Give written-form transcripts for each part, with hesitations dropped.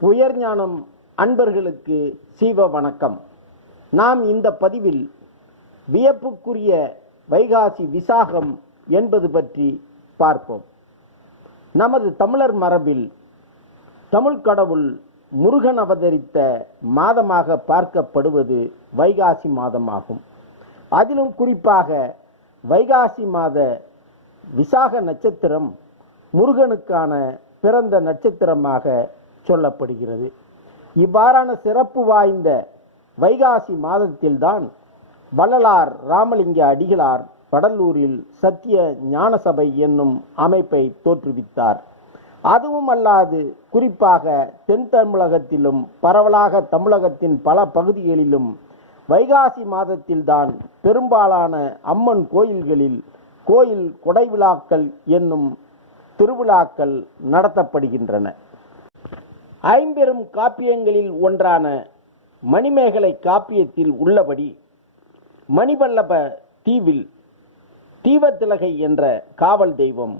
உயர்ஞானம் அன்பர்களுக்கு சீவ வணக்கம். நாம் இந்த பதிவில் வியப்புக்குரிய வைகாசி விசாகம் என்பது பற்றி பார்ப்போம். நமது தமிழர் மரபில் தமிழ் கடவுள் முருகன் அவதரித்த மாதமாக பார்க்கப்படுவது வைகாசி மாதமாகும். அதிலும் குறிப்பாக வைகாசி மாத விசாக நட்சத்திரம் முருகனுக்கான பிறந்த நட்சத்திரமாக சொல்லப்படுகிறது. இவ்வாறான சிறப்பு வாய்ந்த வைகாசி மாதத்தில்தான் வள்ளலார் ராமலிங்க அடிகளார் கடலூரில் சத்திய ஞான சபை என்னும் அமைப்பை தோற்றுவித்தார். அதுவும் அல்லாது குறிப்பாக தென் தமிழகத்திலும் பரவலாக தமிழகத்தின் பல பகுதிகளிலும் வைகாசி மாதத்தில்தான் பெரும்பாலான அம்மன் கோயில்களில் கோயில் கொடை விழாக்கள் என்னும் திருவிழாக்கள் நடத்தப்படுகின்றன. ஐம்பெரும் காப்பியங்களில் ஒன்றான மணிமேகலை காப்பியத்தில் உள்ளபடி மணிவல்லப தீவில் தீவத்திலகை என்ற காவல் தெய்வம்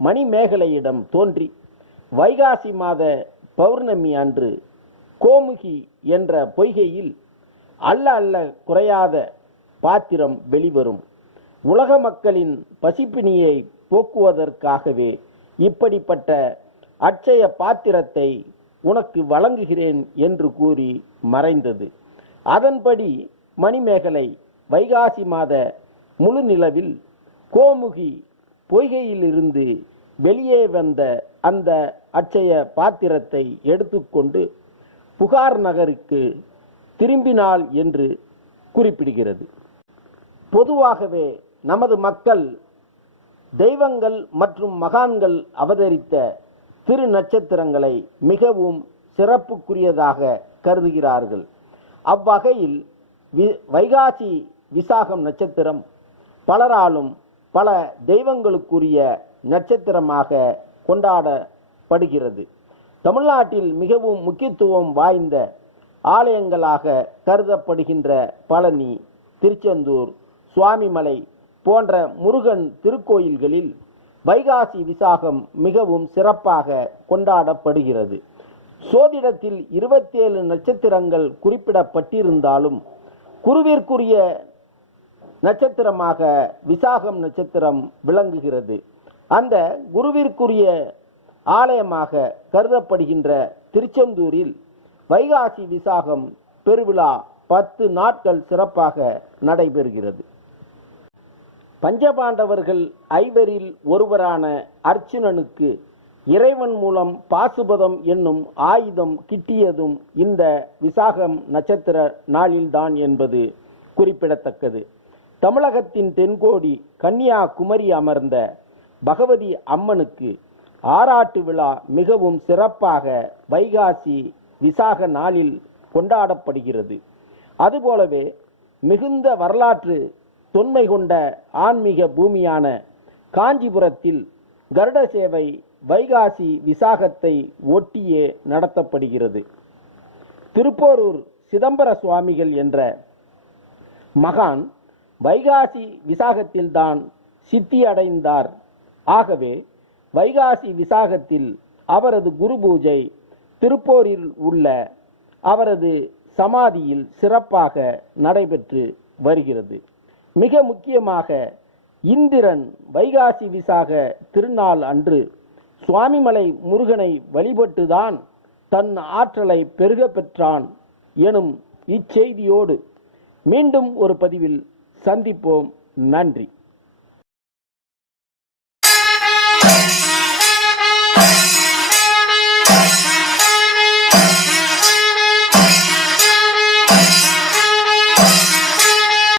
மணிமேகலையிடம் தோன்றி வைகாசி மாத பௌர்ணமி அன்று கோமுகி என்ற பொய்கையில் அல்ல அல்ல குறையாத பாத்திரம் வெளிவரும். உலக மக்களின் பசிப்பினியை போக்குவதற்காகவே இப்படிப்பட்ட அட்சய பாத்திரத்தை உனக்கு வழங்குகிறேன் என்று கூறி மறைந்தது. அதன்படி மணிமேகலை வைகாசி மாத முழு நிலவில் கோமுகி பொய்கையிலிருந்து வெளியே வந்த அந்த அட்சய பாத்திரத்தை எடுத்துக்கொண்டு புகார் நகருக்கு திரும்பினாள் என்று குறிப்பிடுகிறது. பொதுவாகவே நமது மக்கள் தெய்வங்கள் மற்றும் மகான்கள் அவதரித்த திரு நட்சத்திரங்களை மிகவும் சிறப்புக்குரியதாக கருதுகிறார்கள். அவ்வகையில் வைகாசி விசாகம் நட்சத்திரம் பலராலும் பல தெய்வங்களுக்குரிய நட்சத்திரமாக கொண்டாடப்படுகிறது. தமிழ்நாட்டில் மிகவும் முக்கியத்துவம் வாய்ந்த ஆலயங்களாக கருதப்படுகின்ற பழனி, திருச்செந்தூர், சுவாமிமலை போன்ற முருகன் திருக்கோயில்களில் வைகாசி விசாகம் மிகவும் சிறப்பாக கொண்டாடப்படுகிறது. சோதிடத்தில் 27 நட்சத்திரங்கள் குறிப்பிடப்பட்டிருந்தாலும் குருவிற்குரிய நட்சத்திரமாக விசாகம் நட்சத்திரம் விளங்குகிறது. அந்த குருவிற்குரிய ஆலயமாக கருதப்படுகின்ற திருச்செந்தூரில் வைகாசி விசாகம் பெருவிழா 10 நாட்கள் சிறப்பாக நடைபெறுகிறது. பஞ்சபாண்டவர்கள் ஐவரில் ஒருவரான அர்ச்சுனனுக்கு இறைவன் மூலம் பாசுபதம் என்னும் ஆயுதம் கிட்டியதும் இந்த விசாகம் நட்சத்திர நாளில்தான் என்பது குறிப்பிடத்தக்கது. தமிழகத்தின் தென்கோடி கன்னியாகுமரி அமர்ந்த பகவதி அம்மனுக்கு ஆராட்டு விழா மிகவும் சிறப்பாக வைகாசி விசாக நாளில் கொண்டாடப்படுகிறது. அதுபோலவே மிகுந்த வரலாற்று தொன்மை கொண்ட ஆன்மீக பூமியான காஞ்சிபுரத்தில் கருட சேவை வைகாசி விசாகத்தை ஒட்டியே நடத்தப்படுகிறது. திருப்போரூர் சிதம்பர சுவாமிகள் என்ற மகான் வைகாசி விசாகத்தில்தான் சித்தி அடைந்தார். ஆகவே வைகாசி விசாகத்தில் அவரது குரு பூஜை திருப்போரில் உள்ள அவரது சமாதியில் சிறப்பாக நடைபெற்று வருகிறது. மிக முக்கியமாக இந்திரன் வைகாசி விசாக திருநாள் அன்று சுவாமிமலை முருகனை வழிபட்டுதான் தன் ஆற்றலை பெருக பெற்றான் எனும் இச்செய்தியோடு மீண்டும் ஒரு பதிவில் சந்திப்போம். நன்றி.